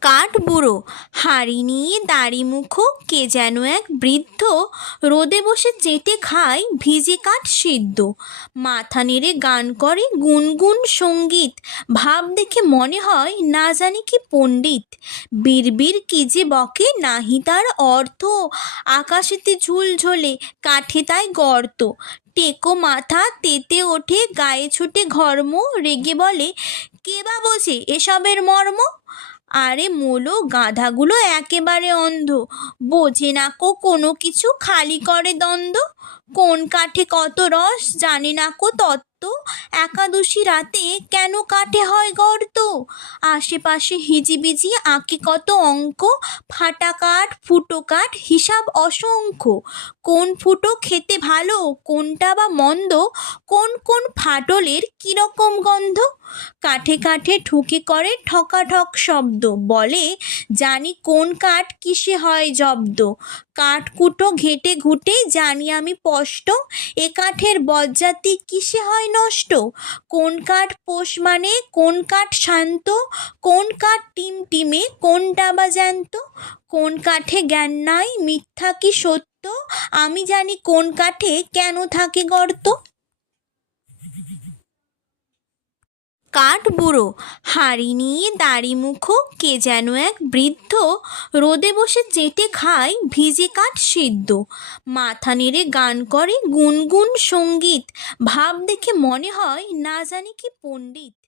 কাঠ বুড়ো। হাঁড়ি নিয়ে দাড়ি মুখো কে যেন এক বৃদ্ধ রোদে বসে চেটে খায় ভিজে কাঠ সিদ্ধ। মাথা নেড়ে গান করে গুনগুন সংগীত। ভাব দেখে মনে হয় না জানি কি পণ্ডিত। বিড়বিড় কি যে বকে নাহি তার অর্থ। আকাশেতে ঝুলঝোলে কাঠে তাই গর্ত। টেকো মাথা তেতে ওঠে গায়ে ছুটে ঘর্ম। রেগে বলে, কে বা বোঝে এসবের মর্ম? আরে মোলো, গাধাগুলো একেবারে অন্ধ। বোঝে না কো কোনো কিছু খালি করে দ্বন্দ্ব? কোন কাঠে কত রস? জানে না কো তত্ত্ব। একাদশী রাতে কেন কাঠে হয় গর্ত? আশেপাশে হিজিবিজি আঁকে কত অঙ্ক, ফাটা কাঠ, ফুটো কাঠ, হিসাব অসংখ্য। কোন ফুটো খেতে ভালো, কোনটা বা মন্দ, কোন কোন ফাটলের কীরকম গন্ধ? কাঠে কাঠে ঠুকে করে ঠকাঠক শব্দ, বলে, জানি কোন কাঠ কিসে হয় জব্দ। কাঠকুটো ঘেটে ঘুটে জানি আমি স্পষ্ট, এ কাঠের বজ্জাতি কিসে হয় নষ্ট? কোন কাঠ পোষ মানে কোন কাঠ শান্ত, কোন কাঠ টিম টিমে, কোনটা বা জ্যান্ত, কোন কাঠে জ্ঞান নাই, মিথ্যা কি সত্য, আমি জানি কোন কাঠে কেন থাকে গর্ত। কাঠ বুড়ো, হাঁড়ি নিয়ে দাড়ি মুখো, কে যেন এক বৃদ্ধ, রোদে বসে চেটে খায় ভিজে কাঠ সিদ্ধ। মাথা নেড়ে গান করে গুনগুন সংগীত, ভাব দেখে মনে হয় না জানি কি পণ্ডিত।